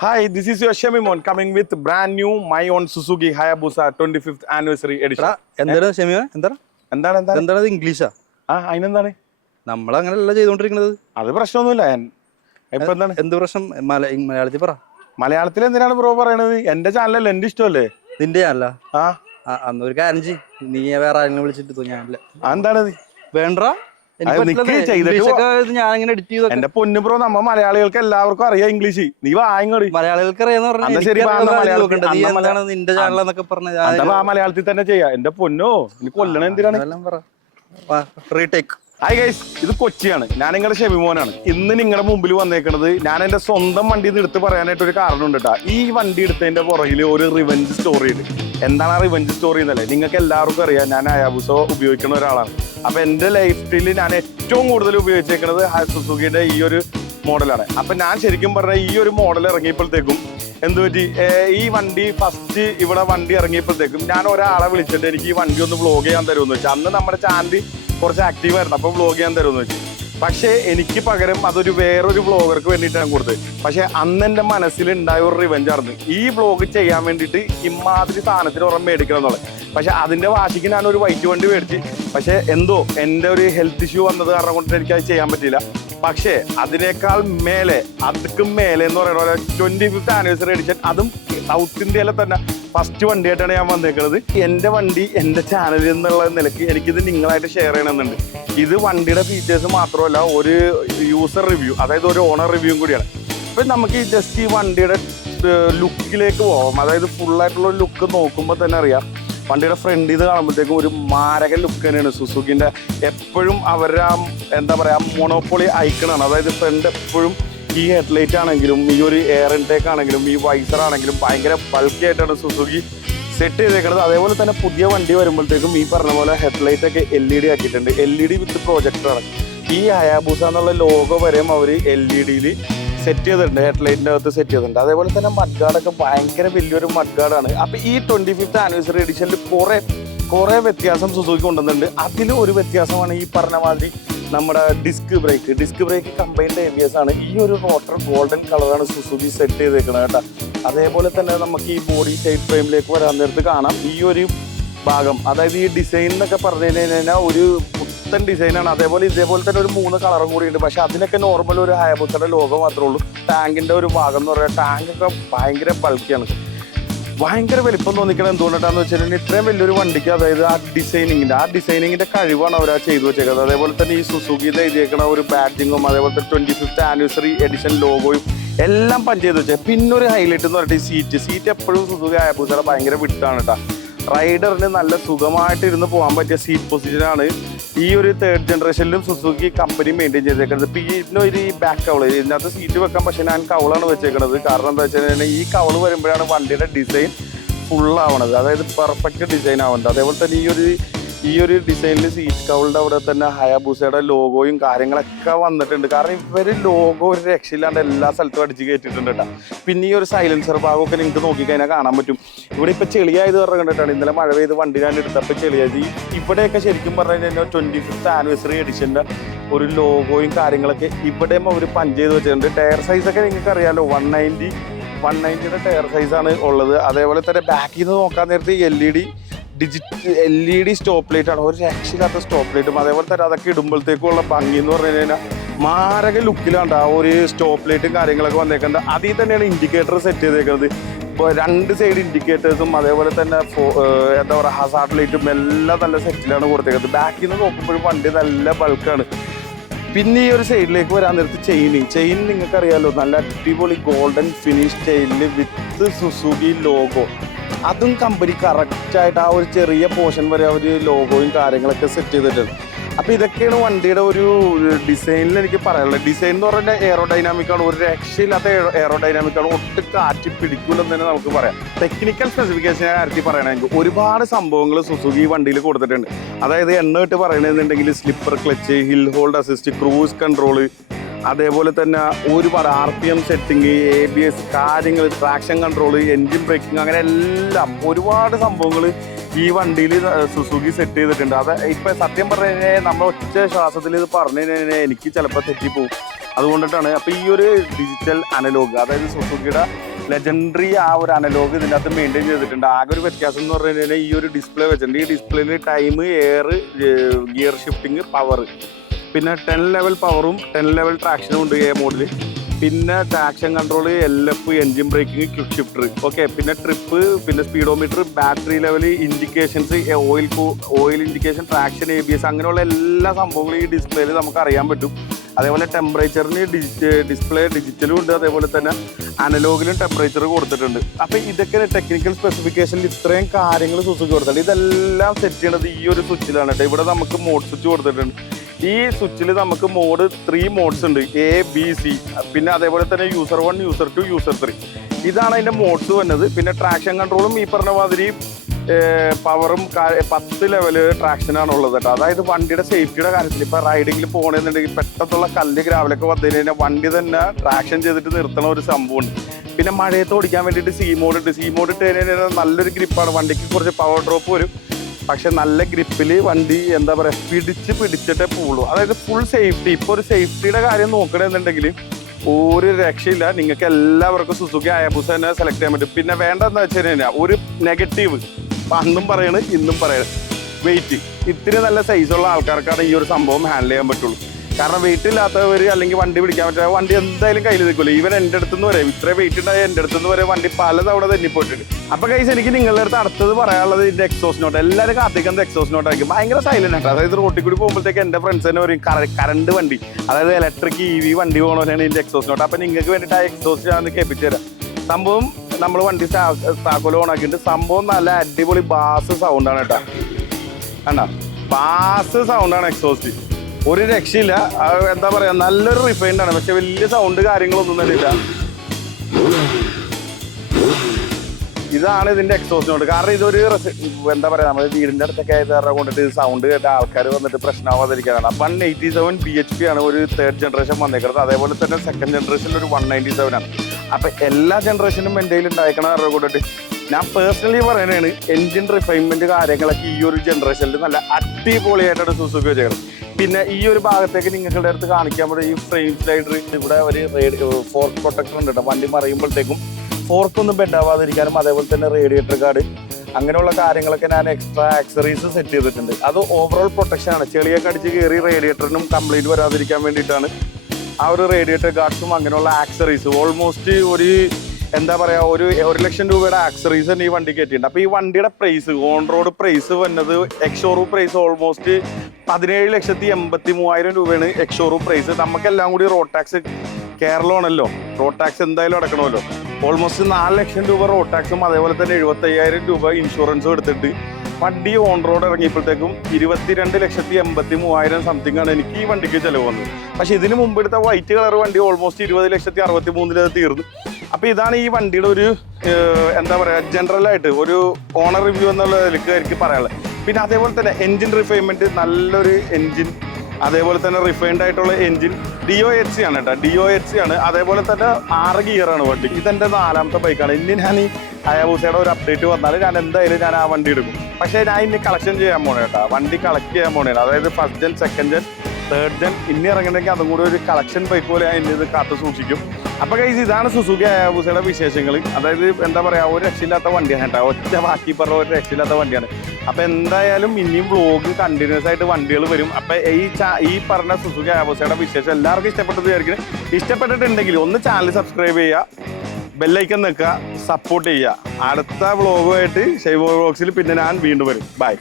Hi, this is your Shemimon coming with brand new my own Suzuki Hayabusa 25th anniversary edition. എന്താണ് ഷെമിമോൻ എന്താ എന്താണ് എന്താണ്? എന്താണ് ഇംഗ്ലീഷാ? ആ അതിനെന്താണ് നമ്മൾ അങ്ങനെയല്ല ചെയ്തുകൊണ്ടിരിക്കുന്നത് അത് പ്രശ്നമൊന്നുമില്ല ഞാൻ. ഇപ്പൊ എന്താണ്? എന്ത് പ്രശ്നം? മല മലയാളത്തിൽ പറ. മലയാളത്തിൽ എന്തിനാണ് ബ്രോ പറയണത്? എന്റെ ചാനലല്ല എന്റെ ഇഷ്ടമല്ലേ? നിന്റെ അല്ല ആ. അന്നൊരു കാര്യം ചെയ്യ്. നീ വേറെ ആരെങ്കിലും വിളിച്ചിട്ട് ആ, എന്താണത് വേണ്ട. എഡിറ്റ് എന്റെ പൊന്നു ബ്രോ നമ്മ മലയാളികൾക്ക് എല്ലാവർക്കും അറിയാം ഇംഗ്ലീഷ് നീ വാങ്ങടി മലയാളികൾക്ക് അറിയാന്ന് നിന്റെ ചാനൽ എന്നൊക്കെ ആ മലയാളത്തിൽ തന്നെ ചെയ്യാം. എന്റെ പൊന്നോ നീ കൊല്ലണ എന്തിനാണ്? റീടേക്ക് ഹായ് ഗൈസ് ഇത് കൊച്ചിയാണ്. ഞാൻ നിങ്ങളുടെ ഷെബിമോനാണ് ഇന്ന് നിങ്ങളുടെ മുമ്പിൽ വന്നേക്കുന്നത് ഞാൻ എന്റെ സ്വന്തം വണ്ടി എടുത്ത് പറയാനായിട്ട് ഒരു കാരണം ഉണ്ട് കേട്ടോ ഈ വണ്ടി എടുത്തതിന്റെ പുറകിൽ ഒരു റിവഞ്ച് സ്റ്റോറി ഉണ്ട്. എന്താണ് ആ റിവഞ്ച് സ്റ്റോറി എന്നല്ലേ? നിങ്ങൾക്ക് എല്ലാവർക്കും അറിയാം ഞാൻ അയാബുസോ ഉപയോഗിക്കുന്ന ഒരാളാണ്. അപ്പൊ എന്റെ ലൈഫിൽ ഞാൻ ഏറ്റവും കൂടുതൽ ഉപയോഗിച്ചേക്കുന്നത് സുസുഖിയുടെ ഈ ഒരു മോഡലാണ്. അപ്പൊ ഞാൻ ശരിക്കും പറഞ്ഞ ഈ ഒരു മോഡൽ ഇറങ്ങിയപ്പോഴത്തേക്കും എന്ത് പറ്റി? ഈ വണ്ടി ഫസ്റ്റ് ഇവിടെ വണ്ടി ഇറങ്ങിയപ്പോഴത്തേക്കും ഞാൻ ഒരാളെ വിളിച്ചിട്ട് എനിക്ക് ഈ വണ്ടി ഒന്ന് വ്ളോഗ് ചെയ്യാൻ തരുമെന്ന് വെച്ചാൽ അന്ന് നമ്മുടെ ചാനൽ കുറച്ച് ആക്റ്റീവ് ആയിരുന്നു. അപ്പോൾ വ്ളോഗ് ചെയ്യാൻ തരുമെന്ന് വെച്ചു. പക്ഷേ എനിക്ക് പകരം അതൊരു വേറൊരു വ്ളോഗർക്ക് വേണ്ടിയിട്ടാണ് കൊടുത്തത്. പക്ഷേ അന്ന് എന്റെ മനസ്സിൽ ഉണ്ടായ ഒരു റിവെഞ്ചായിരുന്നു ഈ ബ്ലോഗ് ചെയ്യാൻ വേണ്ടിയിട്ട് ഇമാതിരി സാധനത്തിന് ഉറം മേടിക്കണം എന്നുള്ളത് പക്ഷെ അതിന്റെ വാശിക്ക് ഞാൻ ഒരു വൈറ്റ് വണ്ടി മേടിച്ച് പക്ഷേ എന്തോ എന്റെ ഒരു ഹെൽത്ത് ഇഷ്യൂ വന്നത് കാരണം കൊണ്ട് എനിക്ക് അത് ചെയ്യാൻ പറ്റില്ല പക്ഷേ അതിനേക്കാൾ മേലെ അതുക്കും മേലെ എന്ന് പറയുന്ന ട്വന്റി ഫിഫ്ത്ത് ആനിവേഴ്സറി എഡിഷൻ അതും സൗത്ത് ഇന്ത്യയിലെ തന്നെ ഫസ്റ്റ് വണ്ടിയായിട്ടാണ് ഞാൻ വന്നേക്കുന്നത് എന്റെ വണ്ടി എന്റെ ചാനലിൽ എന്നുള്ള നിലയ്ക്ക് എനിക്കിത് നിങ്ങളായിട്ട് ഷെയർ ചെയ്യണമെന്നുണ്ട്. ഇത് വണ്ടിയുടെ ഫീച്ചേഴ്സ് മാത്രമല്ല ഒരു യൂസർ റിവ്യൂ അതായത് ഒരു ഓണർ റിവ്യൂവും കൂടിയാണ്. അപ്പൊ നമുക്ക് ജസ്റ്റ് ഈ വണ്ടിയുടെ ലുക്കിലേക്ക് പോകാം അതായത് ഫുള്ളായിട്ടുള്ള ലുക്ക് നോക്കുമ്പോൾ തന്നെ അറിയാം. വണ്ടിയുടെ ഫ്രണ്ട് ഇത് കാണുമ്പോഴത്തേക്കും ഒരു മാരക ലുക്ക് തന്നെയാണ്. സുസുക്കിന്റെ എപ്പോഴും അവരുടെ എന്താ പറയുക മൊണോപ്പൊളി ഐക്കണാണ് അതായത് ഫ്രണ്ട് എപ്പോഴും ഈ ഹെഡ്ലൈറ്റ് ആണെങ്കിലും ഈ ഒരു എയർ ഇൻടേക്ക് ആണെങ്കിലും ഈ വൈസർ ആണെങ്കിലും ഭയങ്കര ബൾക്കി ആയിട്ടാണ് സുസുക്കി സെറ്റ് ചെയ്തേക്കുന്നത്. അതേപോലെ തന്നെ പുതിയ വണ്ടി വരുമ്പോഴത്തേക്കും ഈ പറഞ്ഞ പോലെ ഹെഡ്ലൈറ്റ് ഒക്കെ എൽ ഇ ഡി ആക്കിയിട്ടുണ്ട്. എൽ ഇ ഡി വിത്ത് പ്രൊജക്ടറാണ് ഈ ഹയാബൂസ എന്നുള്ള ലോഗോ വരെയും അവർ എൽ ഇ ഡിയിൽ സെറ്റ് ചെയ്തിട്ടുണ്ട്. ഹെഡ്ലൈറ്റിന്റെ അകത്ത് സെറ്റ് ചെയ്തിട്ടുണ്ട്. അതേപോലെ തന്നെ മഡ്ഗാർഡൊക്കെ ഭയങ്കര വലിയൊരു മഡ്ഗാർഡാണ് അപ്പോൾ ഈ ട്വന്റി ഫിഫ്ത്ത് ആനിവേഴ്സറി എഡിഷനിൽ കുറേ കുറേ വ്യത്യാസം സുസുക്കി കൊണ്ടുവന്നിട്ടുണ്ട്. അതിലും ഒരു വ്യത്യാസമാണ് ഈ പറഞ്ഞ മാതിരി നമ്മുടെ disc brake disc brake combined A B S ആണ്. ഈ ഒരു റോട്ടർ ഗോൾഡൻ കളറാണ് സുസുക്കി സെറ്റ് ചെയ്തേക്കുന്നത് കേട്ടോ. അതേപോലെ തന്നെ നമുക്ക് ഈ ബോഡി ടൈപ്പ് ഫ്രെയിമിലേക്ക് വരാൻ നേരത്ത് കാണാം. ഈ ഒരു ഭാഗം അതായത് ഈ ഡിസൈൻ എന്നൊക്കെ പറഞ്ഞു കഴിഞ്ഞാൽ ഒരു പുത്തൻ ഡിസൈനാണ് അതേപോലെ ഇതേപോലെ തന്നെ ഒരു മൂന്ന് കളറും കൂടി ഉണ്ട് പക്ഷെ അതിനൊക്കെ നോർമൽ ഒരു ഹയബുത്തയുടെ ലോഗോ മാത്രമേ ഉള്ളൂ. ടാങ്കിന്റെ ഒരു ഭാഗം എന്ന് പറയുക ടാങ്കൊക്കെ ഭയങ്കര ബൾക്കിയാണ് ഭയങ്കര വലിപ്പം തോന്നിക്കണം എന്തുകൊണ്ടാന്ന് വെച്ചിട്ടുണ്ടെങ്കിൽ ഇത്രയും വലിയൊരു വണ്ടിക്ക് അതായത് ആ ഡിസൈനിങ്ങിന്റെ ആ ഡിസൈനിങ്ങിന്റെ കഴിവാണ് അവർ ആ ചെയ്തു വെച്ചേക്കുന്നത്. അതേപോലെ തന്നെ ഈ സുസുക്കിയിൽ എഴുതിയേക്കണ ഒരു ബാഡ്ജിങ്ങും അതേപോലെ തന്നെ ട്വന്റി ഫിഫ്ത്ത് ആനിവേഴ്സറി എഡിഷൻ ലോഗോയും എല്ലാം പഞ്ച് ചെയ്ത് വെച്ചത് പിന്നെ ഒരു ഹൈലൈറ്റ് എന്ന് പറഞ്ഞിട്ട് സീറ്റ് സീറ്റ് എപ്പോഴും സുസുഖി ആയപ്പോൾ ഭയങ്കര വിട്ടാണ് കേട്ടോ. റൈഡറിന് നല്ല സുഖമായിട്ട് ഇരുന്ന് പോകാൻ പറ്റിയ സീറ്റ് പൊസിഷനാണ് ഈ ഒരു തേർഡ് ജനറേഷനിലും സുസുക്കി കമ്പനി മെയിന്റെയിൻ ചെയ്തേക്കുന്നത്. ഇതിനൊരു ഈ ബാക്ക് കവൾ ഇതിനകത്ത് സീറ്റ് വെക്കാൻ പക്ഷേ ഞാൻ കവളാണ് വെച്ചേക്കുന്നത് കാരണം എന്താ വെച്ച് കഴിഞ്ഞാൽ ഈ കവൾ വരുമ്പോഴാണ് വണ്ടിയുടെ ഡിസൈൻ ഫുള്ളാവണത് അതായത് പെർഫെക്റ്റ് ഡിസൈൻ ആവുന്നത് അതേപോലെ തന്നെ ഈ ഒരു ഈ ഒരു ഡിസൈനിൽ സീറ്റ് കവളുടെ അവിടെ തന്നെ ഹയാബൂസയുടെ ലോഗോയും കാര്യങ്ങളൊക്കെ വന്നിട്ടുണ്ട്. കാരണം ഇവർ ലോഗോ ഒരു രക്ഷയില്ലാണ്ട് എല്ലാ സ്ഥലത്തും അടിച്ച് കയറ്റിയിട്ടുണ്ട് കേട്ടോ പിന്നെ ഈ ഒരു സൈലൻസർ ഭാഗമൊക്കെ നിങ്ങൾക്ക് നോക്കിക്കഴിഞ്ഞാൽ കാണാൻ പറ്റും. ഇവിടെ ഇപ്പോൾ ചെളിയായത് പറഞ്ഞിട്ടാണ് ഇന്നലെ മഴ പെയ്ത് വണ്ടി ഞാൻ എടുത്തപ്പോൾ ചെളിയായത്. ഈ ഇവിടെയൊക്കെ ശരിക്കും പറഞ്ഞു കഴിഞ്ഞാൽ ട്വന്റി ഫിഫ്ത്ത് ആനിവേഴ്സറി എഡിഷന്റെ ഒരു ലോഗോയും കാര്യങ്ങളൊക്കെ ഇവിടെയും അവർ പഞ്ച് ചെയ്ത് വെച്ചിട്ടുണ്ട്. ടയർ സൈസൊക്കെ നിങ്ങൾക്ക് അറിയാമല്ലോ വൺ നയന്റി വൺ നയന്റിയുടെ ടയർ സൈസാണ് ഉള്ളത്. അതേപോലെ തന്നെ ബാക്കിൽ നിന്ന് നോക്കാൻ നേരത്തെ L E D digit L E D stop light ആണ്. ഒരു രക്ഷയില്ലാത്ത സ്റ്റോപ്പ് ലൈറ്റും അതേപോലെ തന്നെ അതൊക്കെ ഇടുമ്പോഴത്തേക്കുള്ള ഭംഗി എന്ന് പറഞ്ഞു കഴിഞ്ഞാൽ മാരക ലുക്കിലാണ് ആ ഒരു സ്റ്റോപ്പ് ലൈറ്റും കാര്യങ്ങളൊക്കെ വന്നേക്കുന്നത് അതിൽ തന്നെയാണ് ഇൻഡിക്കേറ്റർ സെറ്റ് ചെയ്തേക്കുന്നത് ഇപ്പോൾ രണ്ട് സൈഡ് ഇൻഡിക്കേറ്റേഴ്സും അതേപോലെ തന്നെ എന്താ പറയുക ഹസാർഡ് ലൈറ്റും എല്ലാം നല്ല സെറ്റിലാണ് കൊടുത്തേക്കുന്നത് ബാക്കിൽ നിന്ന് നോക്കുമ്പോഴും വണ്ടി നല്ല ബൾക്കാണ് പിന്നെ ഈ ഒരു സൈഡിലേക്ക് വരാൻ നേരത്ത് ചെയിൻ ചെയിൻ നിങ്ങൾക്ക് അറിയാലോ നല്ല അടിപൊളി ഗോൾഡൻ ഫിനിഷ് ചെയിനിൽ വിത്ത് സുസുക്കി ലോഗോ അതും കമ്പനി കറക്റ്റായിട്ട് ആ ഒരു ചെറിയ പോർഷൻ വരെ അവർ ലോഗോയും കാര്യങ്ങളൊക്കെ സെറ്റ് ചെയ്തിട്ടുണ്ട്. അപ്പോൾ ഇതൊക്കെയാണ് വണ്ടിയുടെ ഒരു ഡിസൈനിൽ എനിക്ക് പറയാനുള്ളത്. ഡിസൈൻ എന്ന് പറഞ്ഞാൽ എയറോഡൈനാമിക് ആണ്. ഒരു രക്ഷയില്ലാത്ത എയറോഡൈനാമിക് ആണ്. ഒട്ടും കാറ്റ് പിടിക്കൂലെന്ന് തന്നെ നമുക്ക് പറയാം. ടെക്നിക്കൽ സ്പെസിഫിക്കേഷൻ ഞാൻ കാര്യത്തിൽ പറയണമെങ്കിൽ ഒരുപാട് സംഭവങ്ങൾ സുസുഖി വണ്ടിയിൽ കൊടുത്തിട്ടുണ്ട്. അതായത് എണ്ണ ഇട്ട് പറയണമെന്നുണ്ടെങ്കിൽ slipper clutch hill hold assist cruise control അതേപോലെ തന്നെ ഒരുപാട് R P M setting A B S കാര്യങ്ങൾ ട്രാക്ഷൻ കൺട്രോൾ എൻജിൻ ബ്രേക്കിംഗ് അങ്ങനെ എല്ലാം ഒരുപാട് സംഭവങ്ങൾ ഈ വണ്ടിയിൽ സുസുക്കി സെറ്റ് ചെയ്തിട്ടുണ്ട്. അത് ഇപ്പം സത്യം പറഞ്ഞു കഴിഞ്ഞാൽ നമ്മൾ ഒറ്റ ശ്വാസത്തിൽ ഇത് പറഞ്ഞു കഴിഞ്ഞാൽ എനിക്ക് ചിലപ്പോൾ തെറ്റിപ്പോവും. അതുകൊണ്ടിട്ടാണ് അപ്പോൾ ഈ ഒരു ഡിജിറ്റൽ അനലോഗ് അതായത് സുസുക്കിയുടെ ലെജൻഡറി ആ ഒരു അനലോഗ് ഇതിന്റെ അകത്ത് മെയിന്റെയിൻ ചെയ്തിട്ടുണ്ട്. ആകെ ഒരു വ്യത്യാസം എന്ന് പറഞ്ഞു കഴിഞ്ഞാൽ ഈ ഒരു ഡിസ്പ്ലേ വെച്ചിട്ടുണ്ട്. ഈ ഡിസ്പ്ലേയിൽ time air gear shifting power പിന്നെ ടെൻ ലെവൽ പവറും ടെൻ ലെവൽ ട്രാക്ഷനും ഉണ്ട് എ മോഡിൽ പിന്നെ traction control L F engine braking quick shifter okay പിന്നെ ട്രിപ്പ് പിന്നെ speedometer battery level indications oil oil indication traction A B S അങ്ങനെയുള്ള എല്ലാ സംഭവങ്ങളും ഈ ഡിസ്പ്ലേയിൽ നമുക്ക് അറിയാൻ പറ്റും. അതേപോലെ ടെമ്പറേച്ചറിന് ഡിസ്പ്ലേ ഡിജിറ്റലും ഉണ്ട്. അതേപോലെ തന്നെ അനലോഗിലും ടെമ്പറേച്ചർ കൊടുത്തിട്ടുണ്ട്. അപ്പോൾ ഇതൊക്കെ ടെക്നിക്കൽ സ്പെസിഫിക്കേഷനിൽ ഇത്രയും കാര്യങ്ങൾ സുസുക്കി കൊടുത്തിട്ടുണ്ട്. ഇതെല്ലാം സെറ്റ് ചെയ്യണത് ഈ ഒരു സ്വിച്ചിലാണ് കേട്ടോ. ഇവിടെ നമുക്ക് മോഡ് സ്വിച്ച് കൊടുത്തിട്ടുണ്ട്. ഈ സ്വിച്ചിൽ നമുക്ക് മോഡ് ത്രീ മോഡ്സ് ഉണ്ട്. എ ബി സി പിന്നെ അതേപോലെ തന്നെ user one user two user three ഇതാണ് അതിന്റെ മോഡ്സ് വന്നത് പിന്നെ ട്രാക്ഷൻ കൺട്രോളും ഈ പറഞ്ഞ മാതിരി പവറും പത്ത് ലെവൽ ട്രാക്ഷനാണ് ഉള്ളത് കേട്ടോ. അതായത് വണ്ടിയുടെ സേഫ്റ്റിയുടെ കാര്യത്തിൽ. ഇപ്പൊ റൈഡിങ്ങിൽ പോകണമെന്നുണ്ടെങ്കിൽ പെട്ടെന്നുള്ള കല്ല് ഗ്രാവലൊക്കെ വന്നു കഴിഞ്ഞാൽ വണ്ടി തന്നെ ട്രാക്ഷൻ ചെയ്തിട്ട് നിർത്തണ ഒരു സംഭവമുണ്ട് പിന്നെ മഴയത്ത് ഓടിക്കാൻ വേണ്ടിയിട്ട് സി മോഡ് ഉണ്ട്. സി മോഡ് ഇട്ട് കഴിഞ്ഞാൽ നല്ലൊരു ഗ്രിപ്പാണ് വണ്ടിക്ക് കുറച്ച് പവർ ഡ്രോപ്പ് വരും. പക്ഷെ നല്ല ഗ്രിപ്പിൽ വണ്ടി എന്താ പറയുക പിടിച്ച് പിടിച്ചിട്ടേ പോവുള്ളൂ. അതായത് ഫുൾ സേഫ്റ്റി ഇപ്പോൾ ഒരു സേഫ്റ്റിയുടെ കാര്യം നോക്കണമെന്നുണ്ടെങ്കിൽ ഒരു രക്ഷയില്ല. നിങ്ങൾക്ക് എല്ലാവർക്കും സുസുക്കി അയബൂസ തന്നെ സെലക്ട് ചെയ്യാൻ പറ്റും. പിന്നെ വേണ്ടതെന്ന് വെച്ച് കഴിഞ്ഞാൽ ഒരു നെഗറ്റീവ് അന്നും പറയണ് ഇന്നും പറയണ്. വെയിറ്റ് ഇത്തിരി നല്ല സൈസുള്ള ആൾക്കാർക്കാണ് ഈ ഒരു സംഭവം ഹാൻഡിൽ ചെയ്യാൻ പറ്റുള്ളൂ. കാരണം വെയിറ്റ് ഇല്ലാത്തവർ അല്ലെങ്കിൽ വണ്ടി പിടിക്കാൻ പറ്റാ വണ്ടി എന്തായാലും കയ്യിൽ നിൽക്കില്ല ഈവൻ എന്റെ അടുത്തുനിന്ന് വരെ ഇത്ര വെയിറ്റ് ഉണ്ടായ എന്റെ അടുത്തുനിന്ന് വരെ വണ്ടി പല തവണ തെന്നിപ്പോയിട്ടുണ്ട്. അപ്പൊ കൈസ് എനിക്ക് നിങ്ങളുടെ അടുത്ത് അടുത്തത് പറയാനുള്ളത് ഇതിന്റെ എക്സോസ് നോട്ട് എല്ലാവരും കാത്തിക്കുന്നത് എക്സോസ് നോട്ട് ആയിരിക്കും. ഭയങ്കര സൈലന്റ് ആണ് അതായത് റോട്ടിൽ കൂടി പോകുമ്പോഴത്തേക്ക് എന്റെ ഫ്രണ്ട്സ് തന്നെ പറയും കറണ്ട് വണ്ടി. അതായത് ഇലക്ട്രിക് ഇ വി വണ്ടി പോകണവരാണ് ഇതിന്റെ എക്സോസ് നോട്ട് അപ്പൊ നിങ്ങൾക്ക് വേണ്ടിയിട്ട് ആ എക്സോസ് ഞാൻ കേൾപ്പിച്ചു തരാം. സംഭവം നമ്മൾ വണ്ടി താക്കോൽ ഓണാക്കിയിട്ട് സംഭവം നല്ല അടിപൊളി ബാസ് സൗണ്ടാണ് കേട്ടോ. കണ്ട? ബാസ് സൗണ്ടാണ് എക്സോസ്റ്റ് ഒരു രക്ഷയില്ല. എന്താ പറയാ നല്ലൊരു റിഫൈൻഡ് ആണ്. പക്ഷെ വലിയ സൗണ്ട് കാര്യങ്ങളൊന്നും തന്നെ ഇല്ല. ഇതാണ് ഇതിന്റെ എക്സോസ്റ്റ് നോട്ട് കാരണം ഇതൊരു എന്താ പറയാ നമ്മുടെ വീടിന്റെ അടുത്തൊക്കെ ആയത് കാരണം കൊണ്ടിട്ട് സൗണ്ട് കേട്ട ആൾക്കാർ വന്നിട്ട് പ്രശ്നമാവാതിരിക്കാനാണ് one eighty seven B H P ആണ് ഒരു തേർഡ് ജനറേഷൻ വന്നേക്കുന്നത്. അതേപോലെ തന്നെ സെക്കൻഡ് ജനറേഷനിൽ ഒരു വൺ നയന്റി സെവൻ ആണ്. അപ്പൊ എല്ലാ ജനറേഷനും എന്റെ കയ്യിൽ ഉണ്ടായിരിക്കണ കൊണ്ടിട്ട് ഞാൻ പേഴ്സണലി പറയുന്നതാണ് എൻജിൻ റിഫൈൻമെന്റ് കാര്യങ്ങളൊക്കെ ഈ ഒരു ജനറേഷനിൽ നല്ല അടിപൊളിയായിട്ടാണ് സുസുക്കി വെച്ചേക്കുന്നത് പിന്നെ ഈ ഒരു ഭാഗത്തേക്ക് നിങ്ങളുടെ അടുത്ത് കാണിക്കാൻ പറ്റും. ഈ ഫ്രെയിം സ്ലൈഡർ ഇവിടെ ഒരു ഫോർക്ക് പ്രൊട്ടക്ടർ ഉണ്ട് കേട്ടോ. വണ്ടി മറിയുമ്പോഴത്തേക്കും ഫോർക്കൊന്നും ബെഡ് ആവാതിരിക്കാനും അതേപോലെ തന്നെ റേഡിയേറ്റർ കാർഡ് അങ്ങനെയുള്ള കാര്യങ്ങളൊക്കെ ഞാൻ എക്സ്ട്രാ ആക്സറീസ് സെറ്റ് ചെയ്തിട്ടുണ്ട്. അത് ഓവറോൾ പ്രൊട്ടക്ഷൻ ആണ്. ചെളിയൊക്കെ അടിച്ച് കയറി റേഡിയേറ്ററിനും കംപ്ലീറ്റ് വരാതിരിക്കാൻ വേണ്ടിയിട്ടാണ് ആ ഒരു റേഡിയേറ്റർ ഗാർഡ്സും അങ്ങനെയുള്ള ആക്സറീസ് ഓൾമോസ്റ്റ് ഒരു എന്താ പറയാ ഒരു ഒരു ലക്ഷം രൂപയുടെ ആക്സറീസ് തന്നെ ഈ വണ്ടി കയറ്റിയിട്ടുണ്ട്. അപ്പൊ ഈ വണ്ടിയുടെ പ്രൈസ് ഓൺ റോഡ് പ്രൈസ് വന്നത് എക്സോറൂം പ്രൈസ് ഓൾമോസ്റ്റ് പതിനേഴ് ലക്ഷത്തി എൺപത്തി മൂവായിരം രൂപയാണ് എക്സോറൂം പ്രൈസ് നമുക്കെല്ലാം കൂടി റോഡ് ടാക്സ് കേരളമാണല്ലോ. റോഡ് ടാക്സ് എന്തായാലും അടക്കണമല്ലോ. ഓൾമോസ്റ്റ് നാല് ലക്ഷം രൂപ റോഡ് ടാക്സും അതേപോലെ തന്നെ എഴുപത്തി അയ്യായിരം രൂപ ഇൻഷുറൻസും എടുത്തിട്ട് വണ്ടി ഓൺ റോഡ് ഇറങ്ങിയപ്പോഴത്തേക്കും ഇരുപത്തിരണ്ട് ലക്ഷത്തി എൺപത്തി മൂവായിരം സംതിങ് ആണ് എനിക്ക് ഈ വണ്ടിക്ക് ചിലവ് വന്നത്. പക്ഷെ ഇതിന് മുമ്പ് എടുത്ത വൈറ്റ് കളർ വണ്ടി ഓൾമോസ്റ്റ് ഇരുപത് ലക്ഷത്തി അറുപത്തി മൂന്നിലത് തീർന്നു. അപ്പൊ ഇതാണ് ഈ വണ്ടിയുടെ ഒരു എന്താ പറയാ ജനറൽ ആയിട്ട് ഒരു ഓണർ റിവ്യൂ എന്നുള്ള എനിക്ക് പറയാനുള്ളത്. പിന്നെ അതേപോലെ തന്നെ എൻജിൻ റിഫൈൻമെന്റ് നല്ലൊരു എൻജിൻ അതേപോലെ തന്നെ റിഫൈൻഡ് ആയിട്ടുള്ള engine D O H C ആണ് കേട്ടോ. ഡി ഒ എച്ച് സി ആണ്. അതേപോലെ തന്നെ ആറ് ഗിയറാണ് വണ്ടി. ഇതെന്റെ നാലാമത്തെ ബൈക്കാണ് ഇനി ഞാൻ ഈ അയാബൂസയുടെ ഒരു അപ്ഡേറ്റ് വന്നാൽ ഞാൻ എന്തായാലും ഞാൻ ആ വണ്ടി എടുക്കും. പക്ഷേ ഞാൻ ഇനി കളക്ഷൻ ചെയ്യാൻ പോണേ കേട്ടോ. വണ്ടി കളക്ട് ചെയ്യാൻ പോണേ അതായത് first gen second gen third gen ഇനി ഇറങ്ങണമെങ്കിൽ അതും കൂടി ഒരു കളക്ഷൻ ബൈക്ക് പോലെ ഞാൻ ഇനി ഇത് കാത്തു സൂക്ഷിക്കും. അപ്പൊ കൈസ് ഇതാണ് സുസുക്കി അയാബൂസയുടെ വിശേഷങ്ങൾ അതായത് എന്താ പറയാ ഒരു രക്ഷയില്ലാത്ത വണ്ടിയാണ് കേട്ടോ. ഒറ്റ ബാക്കി പറഞ്ഞ ഒരു രക്ഷയില്ലാത്ത വണ്ടിയാണ്. അപ്പൊ എന്തായാലും ഇനിയും വ്ലോഗ് കണ്ടിന്യൂസ് ആയിട്ട് വണ്ടികൾ വരും. അപ്പൊ ഈ ഈ പറഞ്ഞ സുസുക്കി അയാബൂസയുടെ വിശേഷം എല്ലാവർക്കും ഇഷ്ടപ്പെട്ടത് വിചാരിക്കുന്നു. ഇഷ്ടപ്പെട്ടിട്ടുണ്ടെങ്കിൽ ഒന്ന് ചാനൽ സബ്സ്ക്രൈബ് ചെയ്യുക ബെല്ലൈക്കൻ നിൽക്കുക സപ്പോർട്ട് ചെയ്യുക. അടുത്ത വ്ലോഗുമായിട്ട് ഷൈബോ ബോക്സിൽ പിന്നെ ഞാൻ വീണ്ടും വരും. ബൈ